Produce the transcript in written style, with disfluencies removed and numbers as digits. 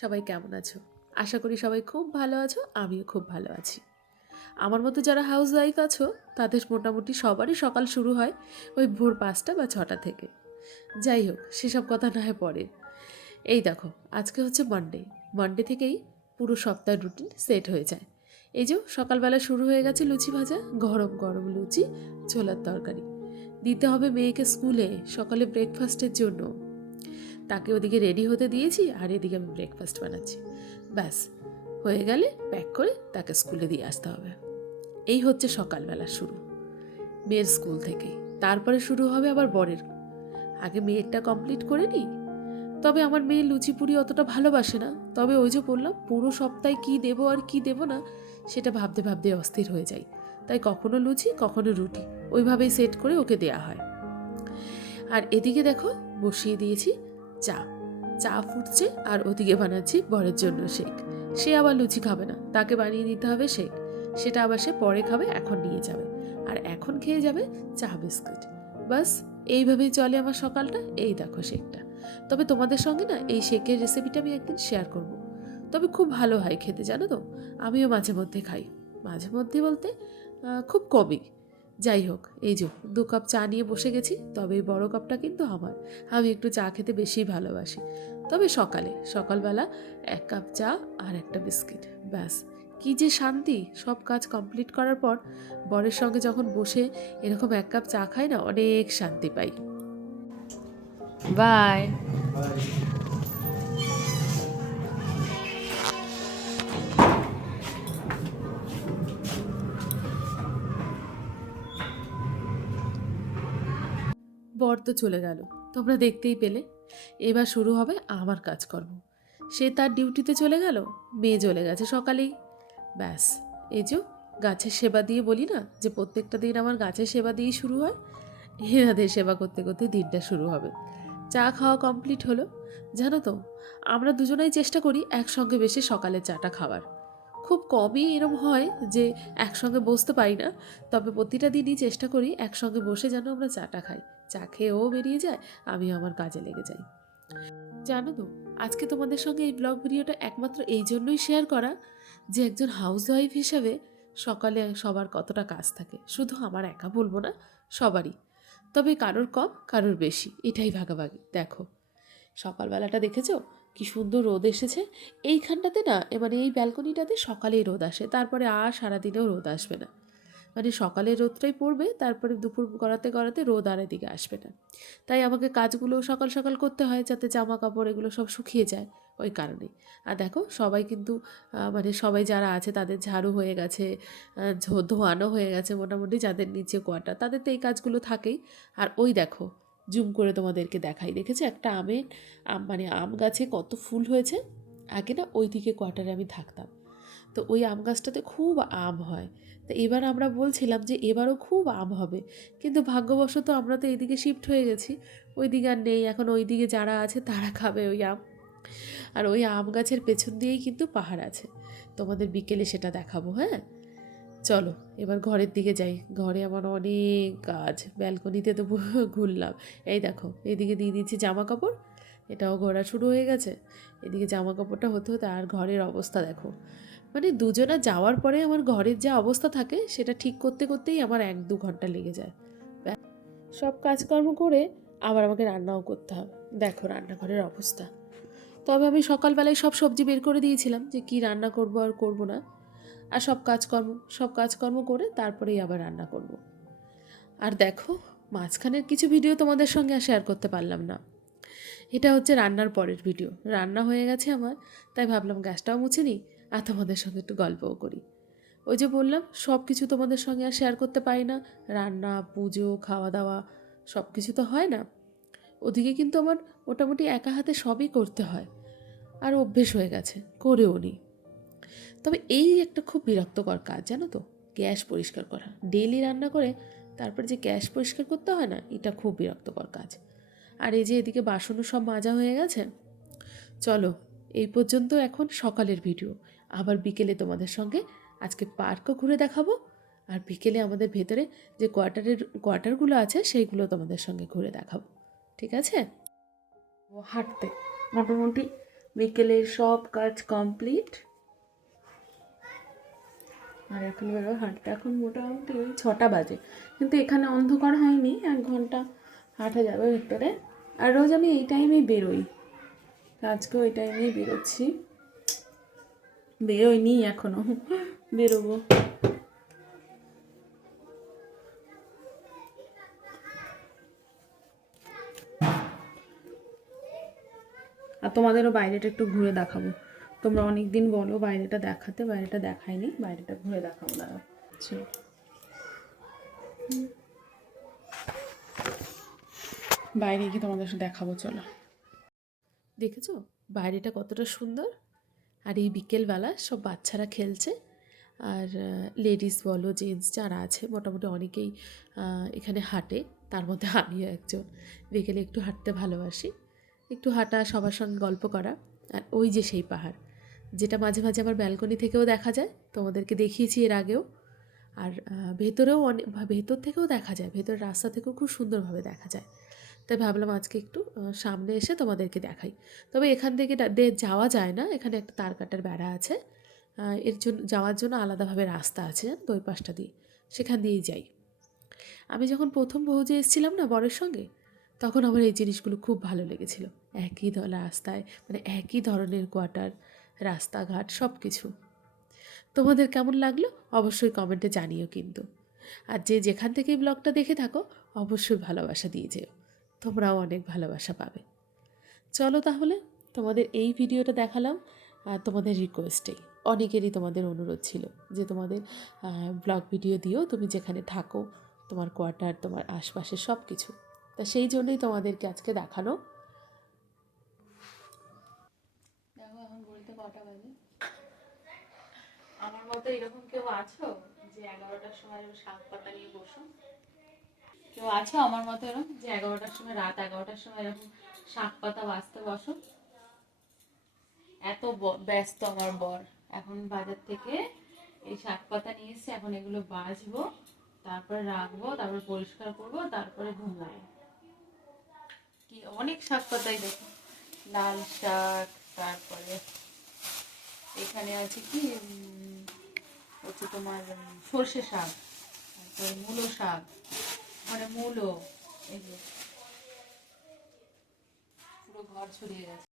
সবাই কেমন আছো? আশা করি সবাই খুব ভালো আছো, আমিও খুব ভালো আছি। আমার মতো যারা হাউস ওয়াইফ আছো তাদের মোটামুটি সবারই সকাল শুরু হয় ওই ভোর ৫টা বা ৬টা থেকে। যাই হোক, সেসব কথা না হয় পরে। এই দেখো, আজকে হচ্ছে মানডে। মানডে থেকেই পুরো সপ্তাহের রুটিন সেট হয়ে যায়। এই যে সকালবেলা শুরু হয়ে গেছে লুচি ভাজা, গরম গরম লুচি, ছোলার তরকারি। দিতে হবে মেয়েকে স্কুলে সকালে ব্রেকফাস্টের জন্য। তাকে ওদিকে রেডি হতে দিয়েছি আর এদিকে আমি ব্রেকফাস্ট বানাচ্ছি। ব্যাস, হয়ে গেলে প্যাক করে তাকে স্কুলে দিয়ে আসতে হবে। এই হচ্ছে সকালবেলা শুরু মেয়ের স্কুল থেকে। তারপরে শুরু হবে আবার বরের। আগে মেয়েরটা কমপ্লিট করে নিই। তবে আমার মেয়ে লুচি পুরি অতটা ভালোবাসে না। তবে ওই যে বললাম, পুরো সপ্তাহে কী দেবো আর কী দেবো না সেটা ভাবতে ভাবতে অস্থির হয়ে যাই। তাই কখনো লুচি কখনো রুটি ওইভাবেই সেট করে ওকে দেয়া হয়। আর এদিকে দেখো, বসিয়ে দিয়েছি চা। চা ফুটছে আর ওদিকে বানাচ্ছি বরের জন্য শেক। সে আবার লুচি খাবে না, তাকে বানিয়ে দিতে হবে শেক। সেটা আবার সে পরে খাবে, এখন নিয়ে যাবে। আর এখন খেয়ে যাবে চা বিস্কুট। বাস, এইভাবেই চলে আমার সকালটা। এই দেখো শেকটা। তবে তোমাদের সঙ্গে না এই শেকের রেসিপিটা আমি একদিন শেয়ার করব। তবে খুব ভালো হয় খেতে, জানো তো। আমিও মাঝে মধ্যে খাই। মাঝে মধ্যে বলতে খুব কমই। যাই হোক, এই যে 2 কাপ চা নিয়ে বসে গেছি। তবে এই বড় কাপটা কিন্তু আমার। আমি একটু চা খেতে বেশি ভালোবাসি। তবে সকালবেলা 1 কাপ চা আর একটা বিস্কিট, ব্যাস। কি যে শান্তি! সব কাজ কমপ্লিট করার পর বরের সঙ্গে যখন বসে এরকম 1 কাপ চা খাই না, অনেক শান্তি পাই। বাই। বর তো চলে গেল, তোমরা দেখতেই পেলে। এবার শুরু হবে আমার কাজকর্ম। সে তার ডিউটিতে চলে গেল, মেয়ে চলে গেছে সকালেই। ব্যাস, এই যে গাছের সেবা দিয়ে বলি না যে প্রত্যেকটা দিন আমার গাছের সেবা দিয়েই শুরু হয়। এনাদের সেবা করতে করতে দিনটা শুরু হবে। চা খাওয়া কমপ্লিট হলো। জানো তো, আমরা দুজনেই চেষ্টা করি একসঙ্গে বেশি সকালে চাটা খাওয়ার। খুব কমই এরম হয় যে একসঙ্গে বসতে পারি না। তবে প্রতিটা দিনই চেষ্টা করি একসঙ্গে বসে যেন আমরা চাটা খাই। চা খেয়ে ও বেরিয়ে যায়, আমিও আমার কাজে লেগে যাই। জানো তো, আজকে তোমাদের সঙ্গে এই ব্লগ ভিডিওটা একমাত্র এই জন্যই শেয়ার করা যে একজন হাউস ওয়াইফ হিসাবে সকালে সবার কতটা কাজ থাকে। শুধু আমার একা বলবো না, সবারই। তবে কারোর কম কারোর বেশি, এটাই ভাগাভাগি। দেখো, সকালবেলাটা দেখেছো কি সুন্দর রোদ এসেছে। এইখানটাতে না, মানে এই ব্যালকনিটাতে সকালেই রোদ আসে, তারপরে আর সারাদিনেও রোদ আসবে না। মানে সকালে রোদটাই পড়বে, তারপরে দুপুর গড়াতে গড়াতে রোদ আর এদিকে আসবে না। তাই আমাকে কাজগুলো সকাল সকাল করতে হয় যাতে জামা কাপড় এগুলো সব শুকিয়ে যায়, ওই কারণেই। আর দেখো, সবাই কিন্তু মানে সবাই যারা আছে তাদের ঝাড়ু হয়ে গেছে, ধোয়ানো হয়ে গেছে মোটামুটি। যাদের নিচে কোয়ার্টার তাদের তো এই কাজগুলো থাকেই। আর ওই দেখো, জুম করে তোমাদেরকে দেখাই, দেখেছো একটা মানে আম গাছে কত ফুল হয়েছে। আগে না ওই দিকে কোয়ার্টারে আমি থাকতাম, তো ওই আম গাছটাতে খুব আম হয়। তো এবার আমরা বলছিলাম যে এবারও খুব আম হবে, কিন্তু ভাগ্যবশত আমরা তো এইদিকে শিফট হয়ে গেছি। ওই দিকে আর নেই, এখন ওই দিকে যারা আছে তারা খাবে ওই আম। আর ওই আম গাছের পেছন দিয়েই কিন্তু পাহাড় আছে। তোমাদের বিকেলে সেটা দেখাবো, হ্যাঁ। চলো এবার ঘরের দিকে যাই। ঘরে আমার অনেক কাজ। ব্যালকনিতে তো ঘুরলাম। এই দেখো, এদিকে দিয়ে দিচ্ছি জামা কাপড়, এটাও ঘোরা শুরু হয়ে গেছে। এদিকে জামা কাপড়টা হতে হতে আর ঘরের অবস্থা দেখো। মানে দুজনা যাওয়ার পরে আমার ঘরের যা অবস্থা থাকে সেটা ঠিক করতে করতেই আমার 1-2 ঘন্টা লেগে যায়। সব কাজকর্ম করে আবার আমাকে রান্নাও করতে হবে। দেখো রান্নাঘরের অবস্থা। তবে আমি সকালবেলায় সব সবজি বের করে দিয়েছিলাম যে কি রান্না করব আর করব না। আর সব কাজকর্ম করে তারপরেই আবার রান্না করব। আর দেখো, মাঝখানের কিছু ভিডিও তোমাদের সঙ্গে আর শেয়ার করতে পারলাম না। এটা হচ্ছে রান্নার পরের ভিডিও। রান্না হয়ে গেছে আমার, তাই ভাবলাম গ্যাসটাও মুছে নিই আর তোমাদের সঙ্গে একটু গল্পও করি। ওই যে বললাম, সব কিছু তোমাদের সঙ্গে আর শেয়ার করতে পারি না। রান্না, পুজো, খাওয়া দাওয়া সব কিছু তো হয় না। ওদিকে কিন্তু আমার মোটামুটি একা হাতে সবই করতে হয়, আর অভ্যেস হয়ে গেছে, করেও নিই। তবে এই একটা খুব বিরক্তকর কাজ, জানো তো, গ্যাস পরিষ্কার করা। ডেইলি রান্না করে তারপরে যে গ্যাস পরিষ্কার করতে হয় না, এটা খুব বিরক্তকর কাজ। আর এই যে এদিকে বাসনও সব মাজা হয়ে গেছে। চলো, এই পর্যন্ত এখন সকালের ভিডিও। আবার বিকেলে তোমাদের সঙ্গে আজকে পার্কও ঘুরে দেখাবো। আর বিকেলে আমাদের ভেতরে যে কোয়ার্টারগুলো আছে সেইগুলো তোমাদের সঙ্গে ঘুরে দেখাবো। ঠিক আছে? হাঁটতে মোটামুটি বিকেলের সব কাজ কমপ্লিট। আর এখন বেরো হাঁটতে, এখন মোটামুটি ওই 6টা বাজে, কিন্তু এখানে অন্ধকার হয়নি, 1 ঘন্টা হাঁটা যাবে ভিতরে। আর রোজ আমি এই টাইমেই বেরোই, আজকেও এই টাইমেই বেরোচ্ছি, বেরোইনি এখনো, বেরোবো। আর তোমাদেরও বাইরেটা একটু ঘুরে দেখাবো, তোমরা অনেক দিন বলো বাইরেটা দেখাতে, বাইরেটা দেখাইনি, বাইরেটা ঘুরে দেখাবো দাঁড়াও। আচ্ছা, বাইরে গিয়ে তোমাদের সাথে দেখাবো, চলো। দেখেছো বাইরেটা কতটা সুন্দর, আর এই বিকেলবেলা সব বাচ্চারা খেলছে, আর লেডিস বলো জেন্টস যারা আছে মোটামুটি অনেকেই এখানে হাঁটে, তার মধ্যে আমিও একজন। বিকেলে একটু হাঁটতে ভালোবাসি, একটু হাঁটা, সবার সঙ্গে গল্প করা। আর ওই যে সেই পাহাড়, যেটা মাঝে মাঝে আমার ব্যালকনি থেকেও দেখা যায়, তোমাদেরকে দেখিয়েছি এর আগেও। আর ভেতরেও অনেক, ভেতর থেকেও দেখা যায়, ভেতরের রাস্তা থেকেও খুব সুন্দরভাবে দেখা যায়। তাই ভাবলাম আজকে একটু সামনে এসে তোমাদেরকে দেখাই। তবে এখান থেকে যাওয়া যায় না, এখানে একটা তার কাটার বেড়া আছে, এর জন্য যাওয়ার জন্য আলাদাভাবে রাস্তা আছে, তো ওই পাশটা দিয়ে, সেখান দিয়েই যাই। আমি যখন প্রথম বউজে এসেছিলাম না বরের সঙ্গে, তখন আমার এই জিনিসগুলো খুব ভালো লেগেছিল। একই রাস্তায়, মানে একই ধরনের কোয়ার্টার, রাস্তাঘাট সব কিছু। তোমাদের কেমন লাগলো অবশ্যই কমেন্টে জানিও কিন্তু। আর যে যেখান থেকে এই ব্লগটা দেখে থাকো অবশ্যই ভালোবাসা দিয়ে যেও, তোমরাও অনেক ভালোবাসা পাবে। চলো তাহলে, তোমাদের এই ভিডিওটা দেখালাম আর তোমাদের রিকোয়েস্টেই, অনেকেরই তোমাদের অনুরোধ ছিল যে তোমাদের ব্লগ ভিডিও দিও, তুমি যেখানে থাকো, তোমার কোয়ার্টার, তোমার আশপাশে সব কিছু। তা সেই জন্যই তোমাদেরকে আজকে দেখানো। দেখো এখন বলতে কটা বাজে, আমার মতো এরকম কেউ আছো যে 11টার সময় শাক পাতা নিয়ে বসো? কেউ আছো আমার মতো এরকম যে 11টার সময়, রাত 11টার সময় এরকম শাক পাতা বাছতে বসো? এত ব্যস্ত আমার বর, এখন বাজার থেকে এই শাক পাতা নিয়ে এসে, এখন এগুলো বাছবো, তারপরে রাখবো, তারপরে পরিষ্কার করবো, তারপরে ঘুমাবো। কি অনেক শাক পাতাই দেখো, লাল শাক, তারপরে এখানে আছে কি হচ্ছে তোমার সর্ষে শাক, তারপরে মূলো শাক, মানে মূলো, এই যে পুরো ঘর ছড়িয়ে গেছে।